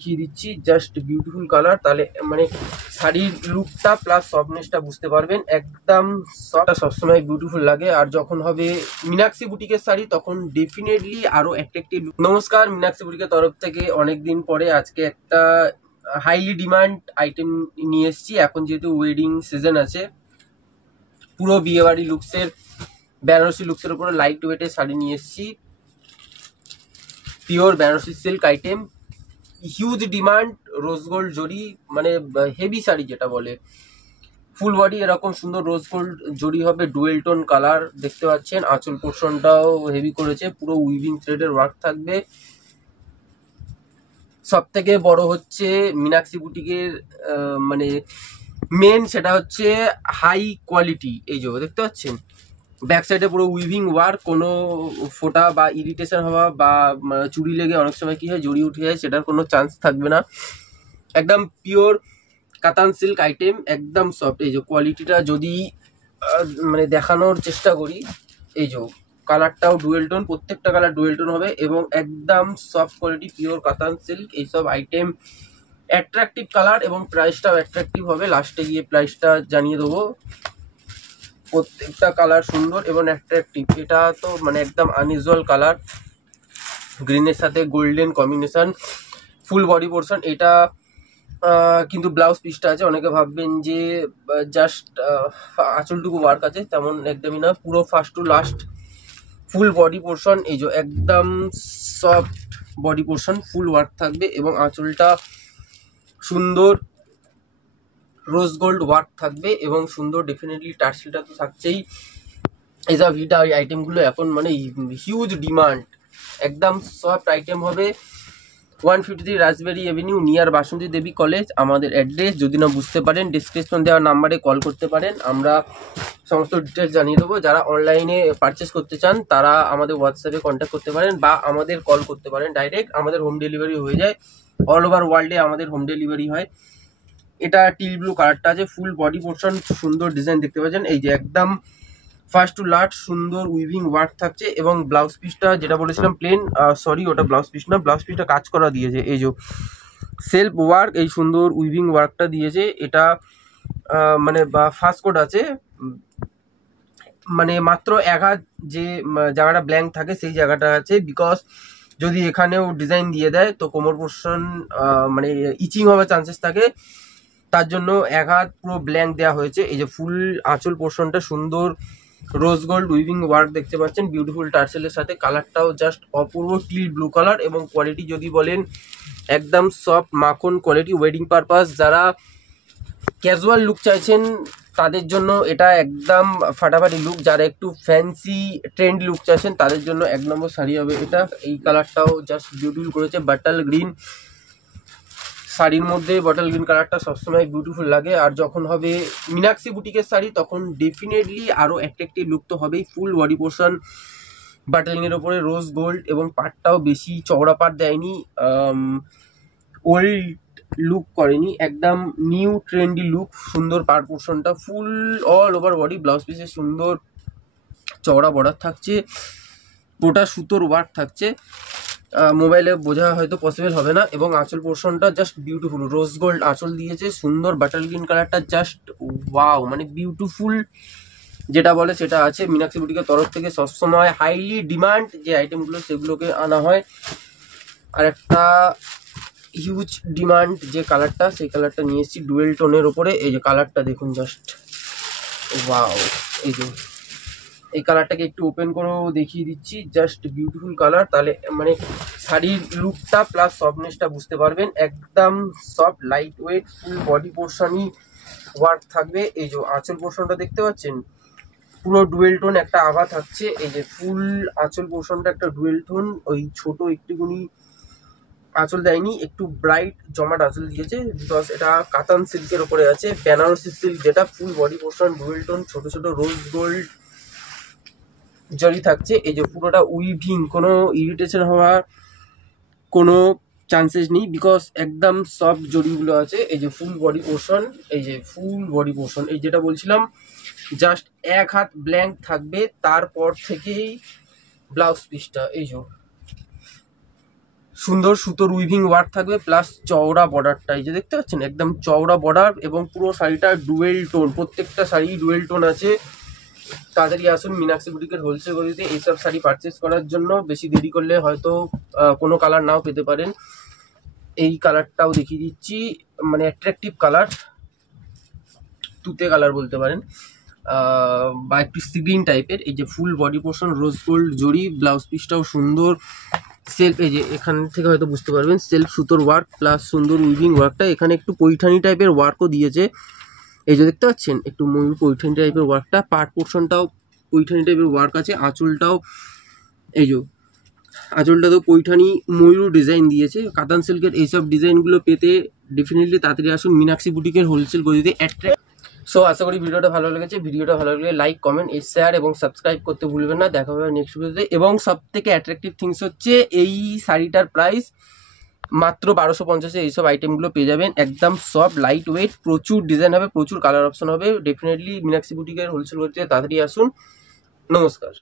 দেখিয়ে দিচ্ছি, just beautiful colour. তাহলে মানে শাড়ির লুকটা প্লাস সফটনেসটা বুঝতে পারবেন। একদম সফট, সবসময় বিউটিফুল লাগে, আর যখন হবে মীনাক্ষী বুটিকের শাড়ি তখন ডেফিনেটলি আরো অ্যাট্রাকটিভ। নমস্কার, মীনাক্ষী বুটিকের তরফ থেকে অনেকদিন পরে আজকে একটা হাইলি ডিমান্ড আইটেম নিয়ে এসেছি। এখন যেহেতু ওয়েডিং সিজন আছে, পুরো বিয়েবাড়ি লুকসের, বেনারসি লুকসের উপরে লাইট ওয়েটের শাড়ি নিয়ে এসেছি। Pure Banarasi silk item, huge demand, rose gold zari, মানে হেভি শাড়ি যেটা বলে। ফুল বডি এরকম সুন্দর রোজ গোল্ড জরি হবে, ডুয়েল টোন কালার দেখতে পাচ্ছেন। আঁচল পোর্শনটাও হেভি করেছে, পুরো উইভিং থ্রেডের ওয়ার্ক থাকবে। সব থেকে বড় হচ্ছে মীনাক্ষী বুটিকের মানে মেন, সেটা হচ্ছে হাই কোয়ালিটি। এই যে দেখতে পাচ্ছেন ব্যাক সাইডে পুরো উইভিং ওয়ার্ক, কোনো ফোটা বা ইরিটেশন হওয়া বা চুরি লেগে অনেক সময় কি হয় জড়ি উঠে যায়, সেটার কোনো চান্স থাকবে না। একদম পিওর কাতান সিল্ক আইটেম, একদম সফট। এই যে কোয়ালিটিটা যদি মানে দেখানোর চেষ্টা করি, এই যে কালারটাও ডুয়েল টোন, প্রত্যেকটা কালার ডুয়েল টোন হবে এবং একদম সফট কোয়ালিটি পিওর কাতান সিল্ক। এইসব আইটেম অ্যাট্রাকটিভ কালার এবং প্রাইসটাও অ্যাট্রাকটিভ হবে। লাস্টে গিয়ে প্রাইসটা জানিয়ে দেবো। প্রত্যেকটা কালার সুন্দর এবং অ্যাট্রাকটিভ। এটা তো মানে একদম আনইউজুয়াল কালার, গ্রিনের সাথে golden combination, full body portion. এটা কিন্তু ব্লাউজ পিসটা আছে, অনেকে ভাববেন যে জাস্ট আঁচলটুকু ওয়ার্ক আছে, তেমন একদমই না। পুরো first to last full body portion, এই যে একদম সফট বডি পোর্শন, ফুল ওয়ার্ক থাকবে এবং আঁচলটা সুন্দর রোজ গোল্ড ওয়ার্ক থাকবে এবং সুন্দর ডেফিনেটলি টার্সেলটা তো থাকছেই। এইসব হিট আইটেমগুলো এখন মানে হিউজ ডিমান্ড, একদম সফট আইটেম হবে। 153 রাজবেরি এভিনিউ, নিয়ার বাসন্তী দেবী কলেজ আমাদের অ্যাড্রেস। যদি না বুঝতে পারেন ডিসক্রিপশন দেওয়ার নাম্বারে কল করতে পারেন, আমরা সমস্ত ডিটেলস জানিয়ে দেবো। যারা অনলাইনে পারচেস করতে চান তারা আমাদের হোয়াটসঅ্যাপে কন্ট্যাক্ট করতে পারেন বা আমাদের কল করতে পারেন ডাইরেক্ট। আমাদের হোম ডেলিভারি হয়ে যায়, অল ওভার ওয়ার্ল্ডে আমাদের হোম ডেলিভারি হয়। এটা টিল ব্লু কালারটা আছে, ফুল বডি পোর্শন, সুন্দর ডিজাইন দেখতে পাচ্ছেন। এই যে একদম ফার্স্ট টু লাস্ট সুন্দর উইভিং ওয়ার্ক থাকছে এবং ব্লাউজ পিসটা যেটা বলেছিলাম প্লেন, সরি ওটা ব্লাউজ পিস না, ব্লাউজ পিসটা কাজ করা দিয়েছে। এই যে সেলফ ওয়ার্ক, এই সুন্দর উইভিং ওয়ার্কটা দিয়েছে। এটা মানে ফার্স্ট কোড আছে, মানে মাত্র এক হাত যে জায়গাটা ব্ল্যাঙ্ক থাকে সেই জায়গাটা আছে, বিকজ যদি এখানেও ডিজাইন দিয়ে দেয় তো কোমর পোর্শন মানে ইচিং হওয়ার চান্সেস থাকে, তার জন্য এক হাত পুরো ব্ল্যাঙ্ক দেওয়া হয়েছে। এই যে ফুল আঁচল পোর্শনটা সুন্দর রোজ গোল্ড উইভিং ওয়ার্ক দেখতে পাচ্ছেন, বিউটিফুল টার্সেলের সাথে। কালারটাও জাস্ট অপূর্ব টিল ব্লু কালার এবং কোয়ালিটি যদি বলেন একদম সফট মাখন কোয়ালিটি। ওয়েডিং পারপাস যারা ক্যাজুয়াল লুক চাইছেন তাদের জন্য এটা একদম ফাটাফাটি লুক। যারা একটু ফ্যান্সি ট্রেন্ড লুক চাইছেন তাদের জন্য এক নম্বর শাড়ি হবে এটা। এই কালারটাও জাস্ট বিউটিফুল করেছে, বাটাল গ্রিন শাড়ির মধ্যে বটল গ্রিন কালারটা সবসময় বিউটিফুল লাগে। আর যখন হবে মীনাক্ষী বুটিকের শাড়ি তখন ডেফিনেটলি আরো অ্যাট্রাকটিভ লুক তো হবেই। ফুল বডি পোর্শন বাটলিং এর উপরে রোজ গোল্ড এবং পাটটাও বেশি চওড়া পাট দেয়নি, ওল্ড লুক করেনি, একদম নিউ ট্রেন্ডি লুক। সুন্দর পাট পোর্শনটা ফুল অল ওভার বডি, ব্লাউজ পিসে সুন্দর চওড়া বর্ডার থাকছে, পুরোটা সুতোর ওয়ার্ক থাকছে। মোবাইলে বোঝা হয়তো পসিবল হবে না। এবং আঁচল পোর্শনটা জাস্ট বিউটিফুল, রোজ গোল্ড আঁচল দিয়েছে, সুন্দর বাটার গ্রিন কালারটা জাস্ট ওয়াও, মানে বিউটিফুল যেটা বলে সেটা আছে। মীনাক্ষী বুটিকের তরফ থেকে সবসময় হাইলি ডিমান্ড যে আইটেমগুলো সেগুলোকে আনা হয়। আর একটা হিউজ ডিমান্ড যে কালারটা, সেই কালারটা নিয়ে এসেছি ডুয়েল টোনের ওপরে। এই যে কালারটা দেখুন জাস্ট ওয়াও, এই যে এই কালারটাকে একটু ওপেন করেও দেখিয়ে দিচ্ছি, জাস্ট বিউটিফুল কালার। তাহলে মানে শাড়ির লুকটা প্লাস সফটনেসটা বুঝতে পারবেন। একদম soft light weight, full body পোর্শনই ওয়ার্ক থাকবে। এই যে আঁচল পোর্শনটা দেখতে পাচ্ছেন পুরো ডুয়েল টোন একটা আভা থাকছে। এই যে ফুল আঁচল পোর্শনটা একটা ডুয়েল টোন, ওই ছোট একটুখানি আঁচল দেয়নি, একটু ব্রাইট জমাট আঁচল দিয়েছে বিকজ এটা কাতান সিল্কের ওপরে আছে, বেনারসি সিল্ক যেটা। Full body portion dual tone, ছোট ছোট রোজ গোল্ড জরি থাকছে। এই যে পুরোটা উইভিং, কোনো ইরিটেশন হওয়ার কোনো চান্সেস নেই বিকজ একদম সফট জরিগুলো আছে। এই যে ফুল বডি পোর্শন, এই যে ফুল বডি পোর্শন, এই যেটা বলছিলাম জাস্ট এক হাত ব্ল্যাঙ্ক থাকবে, তারপর থেকেই ব্লাউজ পিসটা এই যে সুন্দর সুতোর উইভিং ওয়ার্ক থাকবে, প্লাস চওড়া বর্ডারটা এই যে দেখতে পাচ্ছেন একদম চওড়া বর্ডার, এবং পুরো শাড়িটা ডুয়েল টোন, প্রত্যেকটা শাড়ি ডুয়েল টোন আছে। তাড়াতাড়ি আসুন মীনাক্ষী বুটিকের হোলসেল গলিতে এইসব শাড়ি পারচেস করার জন্য। বেশি দেরি করলে হয়তো কোনো কালার নাও পেতে পারেন। এই কালারটাও দেখিয়ে দিচ্ছি, মানে অ্যাট্রাকটিভ কালার, তুতে কালার বলতে পারেন, বা একটু গ্রিন টাইপের। এই যে ফুল বডি পোর্শন রোজ গোল্ড জরি, ব্লাউজ পিসটাও সুন্দর, সেলফ এই যে এখান থেকে হয়তো বুঝতে পারবেন সেলফ সুতোর ওয়ার্ক প্লাস সুন্দর উইভিং ওয়ার্কটা, এখানে একটু পৈঠানি টাইপের ওয়ার্কও দিয়েছে। এই যে দেখতে পাচ্ছেন একটু ময়ূর পৈঠানি টাইপের ওয়ার্কটা, পার্ট পোর্শনটাও পৈঠানি টাইপের ওয়ার্ক আছে, আঁচলটাও এই যে আঁচলটাতেও পৈঠানি ময়ূর ডিজাইন দিয়েছে। কাতান সিল্কের এইসব ডিজাইনগুলো পেতে ডেফিনেটলি তাড়াতাড়ি আসুন মীনাক্ষী বুটিকের হোলসেল গলিতে অ্যাট্রাক্ট। সো আশা করি ভিডিওটা ভালো লেগেছে। ভিডিওটা ভালো লাগলে লাইক, কমেন্ট, শেয়ার এবং সাবস্ক্রাইব করতে ভুলবেন না। দেখা হবে নেক্সট ভিডিওতে। এবং সব থেকে অ্যাট্রাকটিভ থিংস হচ্ছে এই শাড়িটার প্রাইস মাত্র 1250-এ এইসব আইটেমগুলো পেয়ে যাবেন। একদম সফট লাইট ওয়েট, প্রচুর ডিজাইন হবে, প্রচুর কালার অপশন হবে। ডেফিনেটলি মীনাক্ষী বুটিকের হোলসেল গলিতে তাড়াতাড়ি আসুন। নমস্কার।